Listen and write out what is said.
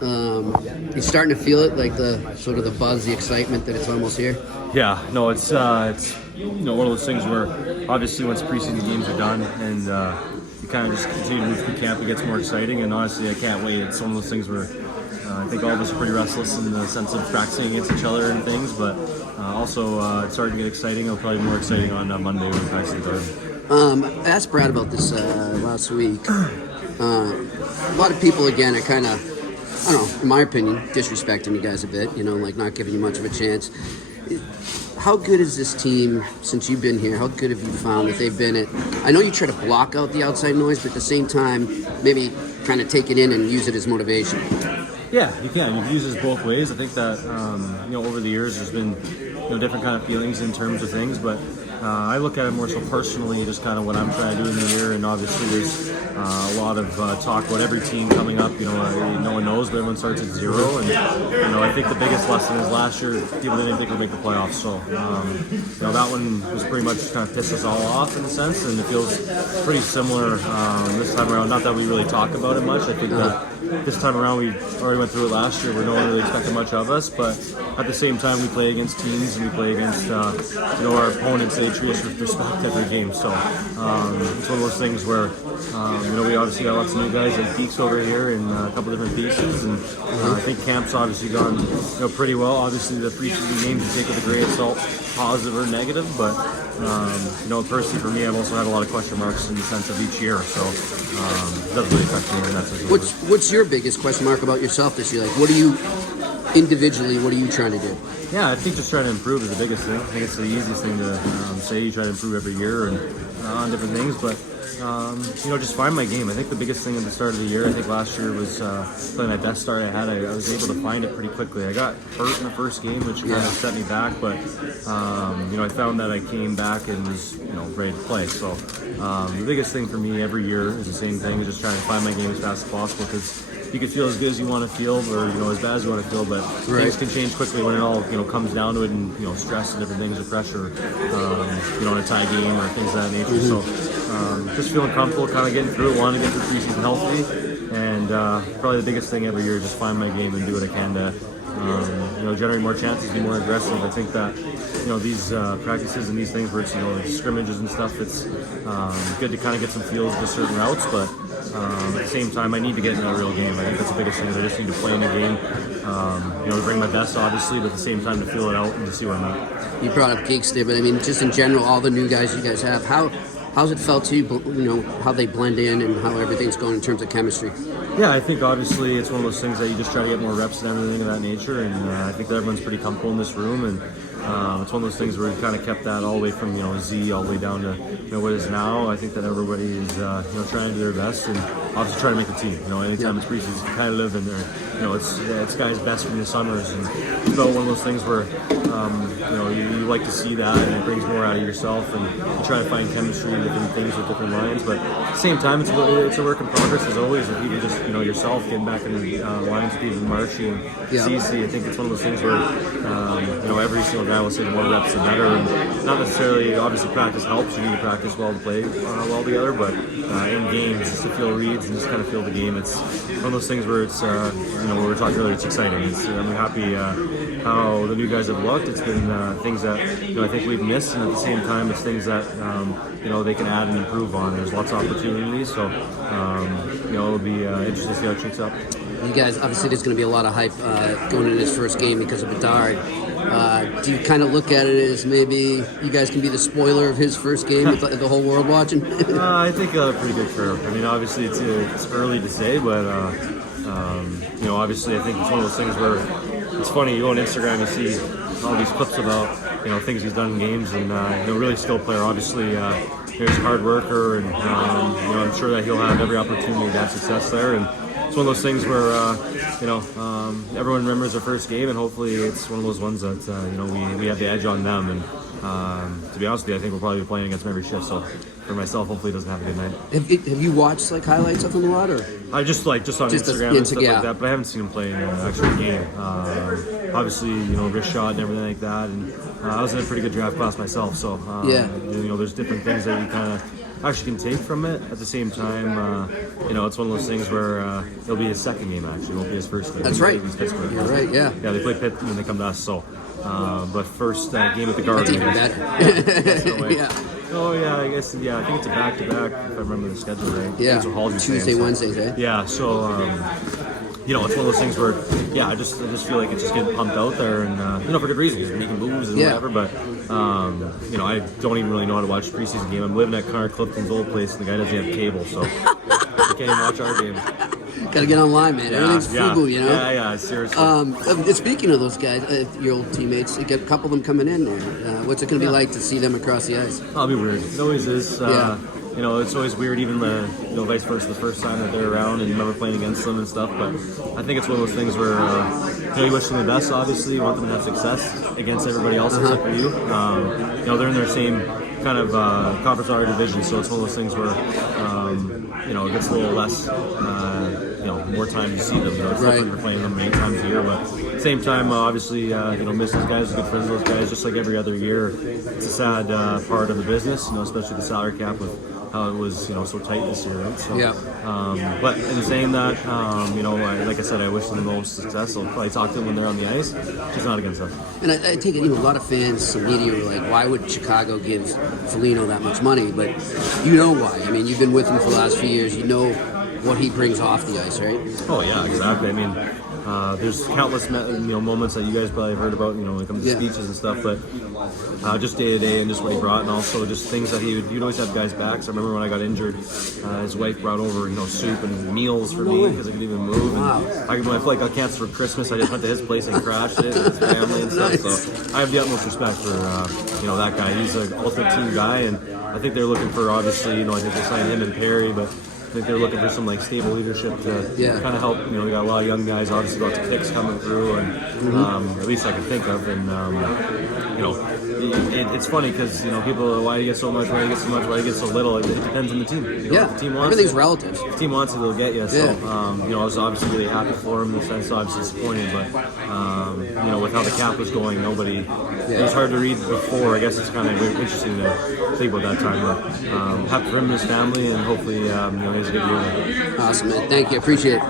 You're starting to feel it, like the sort of the buzz, the excitement that it's almost here. Yeah, no, it's one of those things where obviously once preseason games are done and you kind of just continue to move through camp, it gets more exciting. And honestly, I can't wait. It's one of those things where I think all of us are pretty restless in the sense of practicing against each other and things, but also it's starting to get exciting. It'll probably be more exciting on Monday when we practice in the garden. I asked Brad about this last week. A lot of people, again, are kind of, I don't know, in my opinion, disrespecting you guys a bit, like not giving you much of a chance. How good is this team since you've been here? How good have you found that they've been at? I know you try to block out the outside noise, but at the same time, maybe kind of take it in and use it as motivation. Yeah, you can. You can use this both ways. I think that over the years there's been different kind of feelings in terms of things, but I look at it more so personally, just kind of what I'm trying to do in the year. And obviously there's a lot of talk about every team coming up. No one knows, but everyone starts at zero. And I think the biggest lesson is last year people didn't think we'd make the playoffs. So that one was pretty much kind of pissed us all off in a sense, and it feels pretty similar this time around. Not that we really talk about it much. I think that this time around we already went through it last year where no one really expected much of us, but at the same time we play against teams and we play against our opponents. They treat us with respect every game. So it's one of those things where we obviously got lots of new guys like Geeks over here in a couple different pieces, and I think camp's obviously gone pretty well. Obviously the preseason games you take with a grain of salt, positive or negative, but personally for me I've also had a lot of question marks in the sense of each year, so it doesn't really affect me in that sense. What's your biggest question mark about yourself this year? Like, what are you trying to do? Yeah, I think just trying to improve is the biggest thing. I think it's the easiest thing to say. You try to improve every year and on different things, but just find my game. I think the biggest thing at the start of the year, I think last year was probably my best start I had. I was able to find it pretty quickly. I got hurt in the first game, which kind of set me back, but I found that I came back and was ready to play. So the biggest thing for me every year is the same thing, is just trying to find my game as fast as possible, because you can feel as good as you want to feel, or as bad as you want to feel, but things can change quickly when it all comes down to it, and stress and different things, or pressure, in a tie game or things of that nature. So just feeling comfortable, kind of getting through it, wanting to get through preseason healthy, and probably the biggest thing every year is just find my game and do what I can to generate more chances, be more aggressive. I think that these practices and these things where it's scrimmages and stuff, it's good to kind of get some feels to certain routes, but at the same time I need to get into a real game. I think that's the biggest thing, is I just need to play in the game, bring my best obviously, but at the same time to feel it out and to see what I'm at. You brought up Geeks there, but I mean, just in general, all the new guys you guys have, how's it felt to you, how they blend in and how everything's going in terms of chemistry? Yeah, I think obviously it's one of those things that you just try to get more reps and everything of that nature, and I think that everyone's pretty comfortable in this room, and it's one of those things where we kind of kept that all the way from Z all the way down to what it is now. I think that everybody is trying to do their best and obviously trying to make the team. Anytime it's preseason, it's competitive, and it's guys' best from the summers, and it's about one of those things where you like to see that, and it brings more out of yourself, and you try to find chemistry in different things with different lines. But at the same time, it's a work in progress as always. If you can just yourself getting back in the lines with even Marshy and CC, I think it's one of those things where every single guy will say the more reps the better, and not necessarily, obviously practice helps. You need to practice well to play well together, but in games, just to feel reads and just kind of feel the game, it's one of those things where it's when we were talking earlier, it's exciting. I'm happy how the new guys have looked. It's been things that I think we've missed, and at the same time it's things that they can add and improve on. There's lots of opportunities, so it'll be interesting to see how it shakes up. You guys, obviously there's going to be a lot of hype going into this first game because of Bedard. Do you kind of look at it as maybe you guys can be the spoiler of his first game with the whole world watching? I think pretty good curve. I mean, obviously it's early to say, but obviously I think it's one of those things where it's funny. You go on Instagram, you see all these clips about things he's done in games, and really skilled player. Obviously, he's a hard worker, and I'm sure that he'll have every opportunity to have success there. And it's one of those things where everyone remembers their first game, and hopefully it's one of those ones that we have the edge on them. And to be honest with you, I think we'll probably be playing against him every shift. So for myself, hopefully he doesn't have a good night. Have you watched highlights of him a lot, or I just on Instagram and stuff like that, but I haven't seen him play in an actual game. Obviously, wrist shot and everything like that, and I was in a pretty good draft class myself. So there's different things that you kind of actually can take from it. At the same time, you know, it's one of those things where it'll be his second game actually. It won't be his first game. That's right. Pittsburgh. You're right. Yeah. Yeah, they play Pitt when they come to us. So, but first game at the Garden. That's even better. Yeah. Oh yeah, I guess I think it's a back-to-back if I remember the schedule right. Yeah. It's a Halsey's Tuesday, game, so. Wednesdays, right? Yeah. So. You know, it's one of those things where, yeah, I just feel like it's just getting pumped out there, and you know, for good reason. He's making moves and whatever, but you know, I don't even really know how to watch a preseason game. I'm living at Connor Clifton's old place, and the guy doesn't have cable, so I can't even watch our games. Gotta get online, man. Everything's FUBU, you know? Yeah, seriously. Speaking of those guys, your old teammates, you get a couple of them coming in there. What's it going to be like to see them across the ice? It'll be weird. It always is. You know, it's always weird, even you know, vice versa, the first time that they're around and you remember playing against them and stuff. But I think it's one of those things where you know, you wish them the best. Obviously, you want them to have success against everybody else except for you. You know, they're in their same kind of conference or division, so it's one of those things where you know, it gets a little less. You know, more time to see them. You know, it's different for playing them 8 times a year, but at the same time, obviously, you know, miss those guys, good friends with those guys, just like every other year. It's a sad part of the business, you know, especially the salary cap with how it was, you know, so tight this year, right? So, but in saying that, you know, like I said, I wish them the most success. I'll probably talk to them when they're on the ice, just not against us. And I take it, you know, a lot of fans, some media were like, why would Chicago give Foligno that much money? But you know why. I mean, you've been with him for the last few years. You know what he brings off the ice, right? Oh, yeah, exactly. I mean, there's countless you know, moments that you guys probably have heard about, you know, when it comes to speeches and stuff, but just day to day and just what he brought, and also just things that he'd always have guys back. So I remember when I got injured, his wife brought over, you know, soup and meals for me because I couldn't even move. And when I feel like I got cancer for Christmas, I just went to his place and crashed it with his family and stuff. So I have the utmost respect for you know, that guy. He's an ultimate team guy, and I think they're looking for, obviously, you know, I think they signed him and Perry, but I think they're looking for some like stable leadership to kind of help. You know, we got a lot of young guys, obviously lots of picks coming through, and at least I can think of. And you know, it's funny because, you know, people, why do you get so much? Why do you get so much? Why do you get so little? It depends on the team. You know, if the team wants everything's it, relative. If the team wants it, they'll get you. So you know, I was obviously really happy for him. In the sense, obviously disappointed, but you know, with how the cap was going, nobody. It was hard to read before. I guess it's kind of interesting to think about that time. But happy for him and his family, and hopefully, you know, he has a good year. Awesome, man. Thank you. Appreciate it.